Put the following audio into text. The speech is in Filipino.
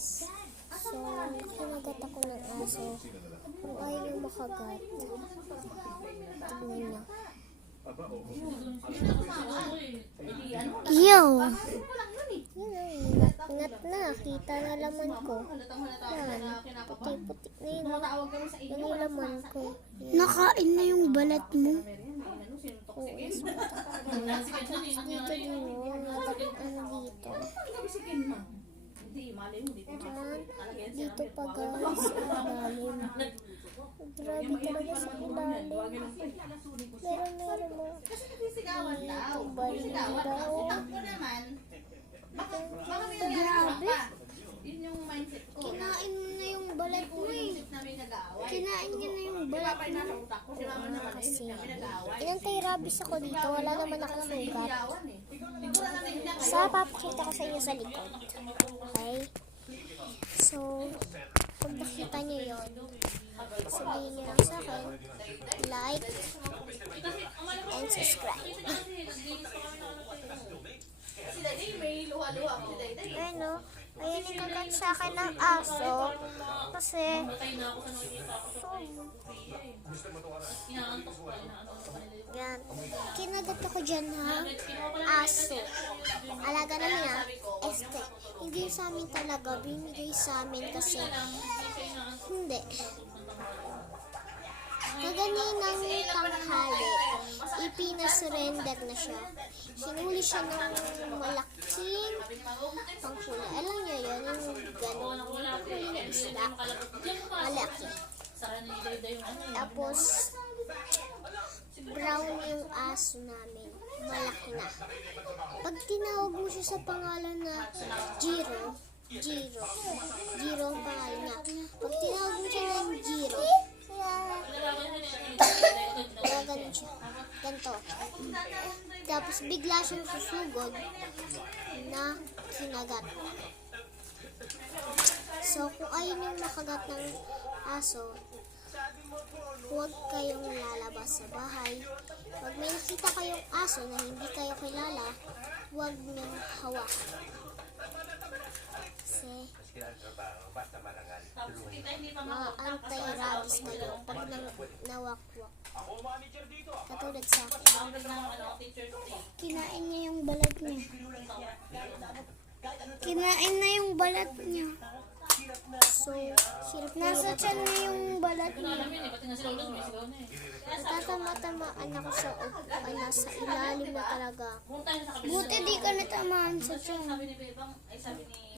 So, kinagat ako ng aso. Kung ayaw yung makagat, tignan niyo. Yo! Ngat na. Kita na laman ko. Yan. Puti-puti na yun. Yan yung laman ko. Yan. Nakain na yung balat mo. Oo, is dito din yun. Ano dito. Yan. Dito pa guys. Ilalim. Grabe talaga sa ilalim. Meron mo. Dito balik daw. Grabe. Kinain mo na yung balat mo eh. Kinain niya na yung balat mo. Kasi inantay-rabies ako dito. Wala naman akong sugat. Papakita ko sa inyo sa likod. Okay? So, pag nakita niyo yun, sabihin niyo lang sa akin, like, and subscribe. Ano? Ayan yung nagat sa akin ng aso. Kasi, yan. Kinagat ako dyan ng aso. Alaga namin ha. Hindi sa amin talaga. Binigay sa amin kasi hindi. Kaganinang tanghali, ipinasurrender na siya. Sinuli siya ng malaking panghuli. Alam niyo yun, yung gano'n, panghuli ng isda. Malaki. Tapos, brown yung aso namin. Malaki na. Pag tinawag mo siya sa pangalan na Jiro ang pangalan niya. Pag tinawag mo siya ng Jiro, ganun siya. Ganito. Tapos bigla siyang susugod na kinagat. So, kung ayaw niyong makagat ng aso, huwag kayong lalabas sa bahay. Pag may nakita kayong aso na hindi kayo kilala, huwag niyong hawakan. Kasi anti-rabies kayo pag nawakwak. Katulad sa akin. Kinain niya yung balat niya. Kinain na yung balat niya. So, sirap na Nasa tiyan na yung balat niya. Natatama-tamaan ako sa nasa ilalim na talaga. Buti di ka natamaan sa tiyan.